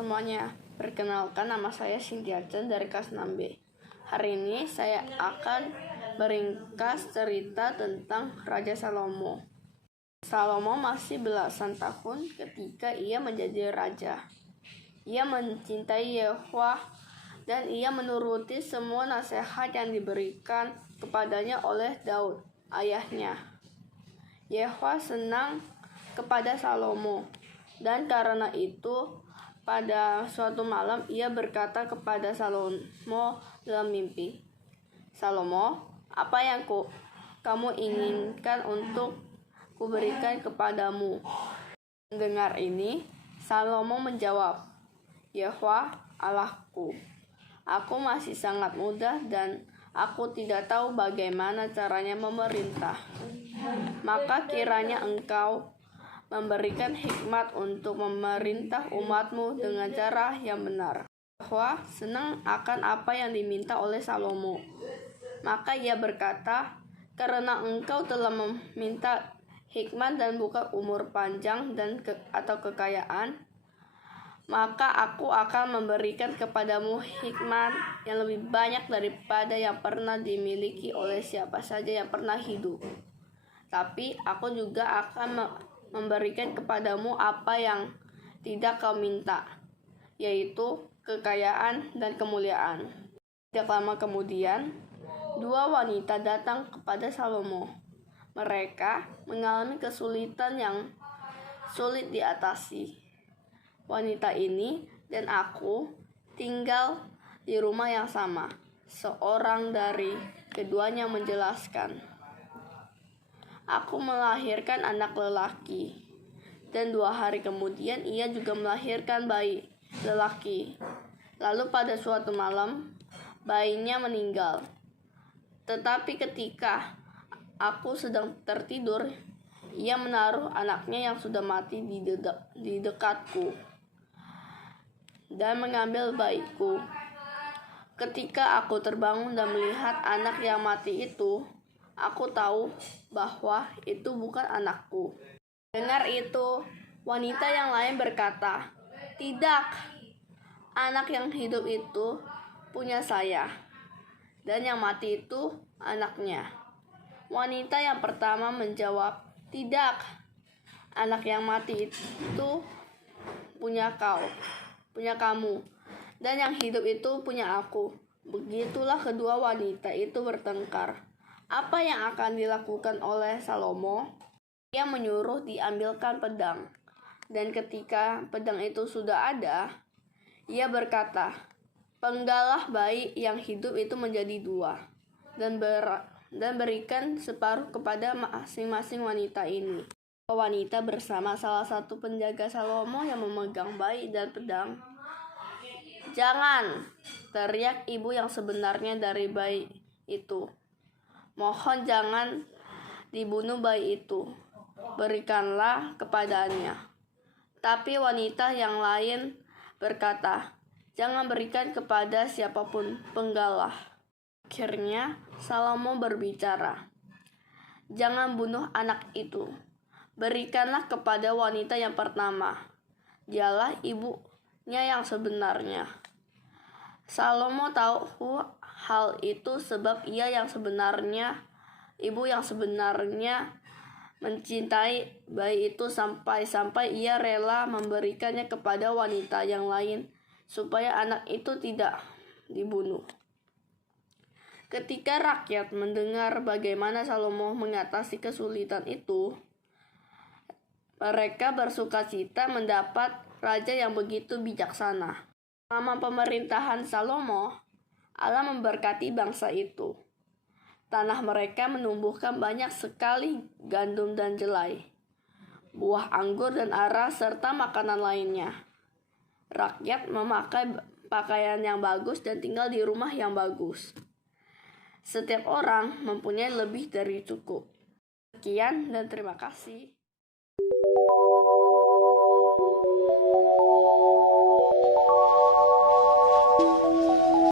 semuanya, perkenalkan nama saya Cynthia Chen dari kelas 6B. Hari ini saya akan meringkas cerita tentang Raja Salomo. Salomo masih belasan tahun ketika ia menjadi raja. Ia mencintai Yehova dan ia menuruti semua nasihat yang diberikan kepadanya oleh Daud, ayahnya. Yehova senang kepada Salomo, dan karena itu pada suatu malam ia berkata kepada Salomo dalam mimpi, "Salomo, apa yang kamu inginkan untuk kuberikan kepadamu?" Mendengar ini, Salomo menjawab, "Yehova Allahku, aku masih sangat muda dan aku tidak tahu bagaimana caranya memerintah. Maka kiranya engkau memberikan hikmat untuk memerintah umatmu dengan cara yang benar." Yehova senang akan apa yang diminta oleh Salomo. Maka ia berkata, "Karena engkau telah meminta hikmat dan bukan umur panjang atau kekayaan, maka aku akan memberikan kepadamu hikmat yang lebih banyak daripada yang pernah dimiliki oleh siapa saja yang pernah hidup. Tapi aku juga akan memberikan kepadamu apa yang tidak kau minta, yaitu kekayaan dan kemuliaan." Tidak lama kemudian, dua wanita datang kepada Salomo. Mereka mengalami kesulitan yang sulit diatasi. Wanita ini dan aku tinggal di rumah yang sama. Seorang dari keduanya menjelaskan, "Aku melahirkan anak lelaki, dan 2 hari kemudian ia juga melahirkan bayi lelaki. Lalu pada suatu malam, bayinya meninggal. Tetapi ketika aku sedang tertidur, ia menaruh anaknya yang sudah mati di dekatku dan mengambil bayiku. Ketika aku terbangun dan melihat anak yang mati itu, aku tahu bahwa itu bukan anakku." Dengar itu, wanita yang lain berkata, "Tidak, anak yang hidup itu punya saya, dan yang mati itu anaknya." Wanita yang pertama menjawab, "Tidak, anak yang mati itu punya kamu, dan yang hidup itu punya aku." Begitulah kedua wanita itu bertengkar. Apa yang akan dilakukan oleh Salomo? Ia menyuruh diambilkan pedang, dan ketika pedang itu sudah ada, ia berkata, "Penggalah bayi yang hidup itu menjadi 2, dan berikan separuh kepada masing-masing wanita ini." Wanita bersama salah satu penjaga Salomo yang memegang bayi dan pedang. "Jangan!" teriak ibu yang sebenarnya dari bayi itu. "Mohon jangan dibunuh bayi itu. Berikanlah kepadanya." Tapi wanita yang lain berkata, "Jangan berikan kepada siapapun penggalah." Akhirnya Salomo berbicara, "Jangan bunuh anak itu. Berikanlah kepada wanita yang pertama. Dialah ibunya yang sebenarnya." Salomo tahu hal itu sebab ibu yang sebenarnya mencintai bayi itu sampai ia rela memberikannya kepada wanita yang lain supaya anak itu tidak dibunuh. Ketika rakyat mendengar bagaimana Salomo mengatasi kesulitan itu, mereka bersukacita mendapat raja yang begitu bijaksana. Selama pemerintahan Salomo, Allah memberkati bangsa itu. Tanah mereka menumbuhkan banyak sekali gandum dan jelai, buah anggur dan ara, serta makanan lainnya. Rakyat memakai pakaian yang bagus dan tinggal di rumah yang bagus. Setiap orang mempunyai lebih dari cukup. Sekian dan terima kasih.